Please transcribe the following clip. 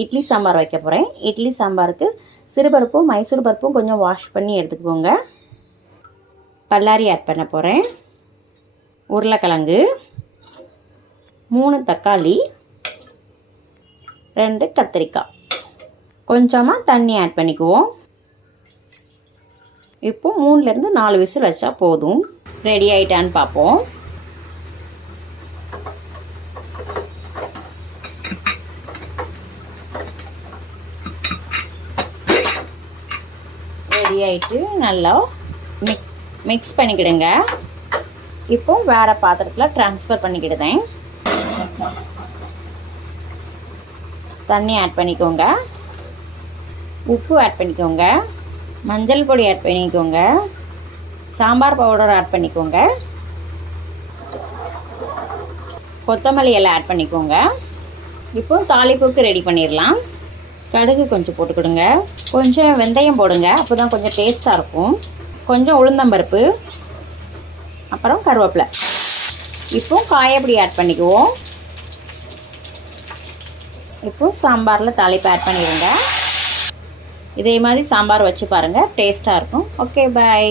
இட்லி சாம்பார் வைக்க போகிறேன். இட்லி சாம்பாருக்கு சிறுபருப்பும் மைசூர் பருப்பும் கொஞ்சம் வாஷ் பண்ணி எடுத்துக்கோங்க. பல்லாரி ஆட் பண்ண போகிறேன். உருளைக்கிழங்கு, 3 தக்காளி, 2 கத்திரிக்காய், கொஞ்சமாக தண்ணி ஆட் பண்ணிக்குவோம். இப்போ 3லேருந்து 4 விசில் வச்சா போதும். ரெடி ஆகிட்டான்னு பார்ப்போம். ரெடி ஆகிட்டு நல்லா மிக்ஸ் பண்ணிக்கிடுங்க. இப்போ வேறு பாத்திரத்தில் ட்ரான்ஸ்ஃபர் பண்ணிக்கிடுதேன். தண்ணி ஆட் பண்ணிக்கோங்க. உப்பு ஆட் பண்ணிக்கோங்க. மஞ்சள் பொடி ஆட் பண்ணிக்கோங்க. சாம்பார் பவுடர் ஆட் பண்ணிக்கோங்க. கொத்தமல்லி எல்லாம் ஆட் பண்ணிக்கோங்க. இப்போ தாளிப்புக்கு ரெடி பண்ணிடலாம். கடுகு கொஞ்சம் போட்டுக்கிடுங்க. கொஞ்சம் வெந்தயம் போடுங்க, அப்போ தான் கொஞ்சம் டேஸ்ட்டாக இருக்கும். கொஞ்சம் உளுந்தம்பருப்பு, அப்புறம் கருவேப்பிலை. இப்போ காயப்பொடி ஆட் பண்ணிக்குவோம். இப்போ சாம்பாரில் தாளிப்பு ஆட் பண்ணிடுங்க. இதே மாதிரி சாம்பார் வச்சு பாருங்கள், டேஸ்ட்டாக இருக்கும். ஓகே, பாய்.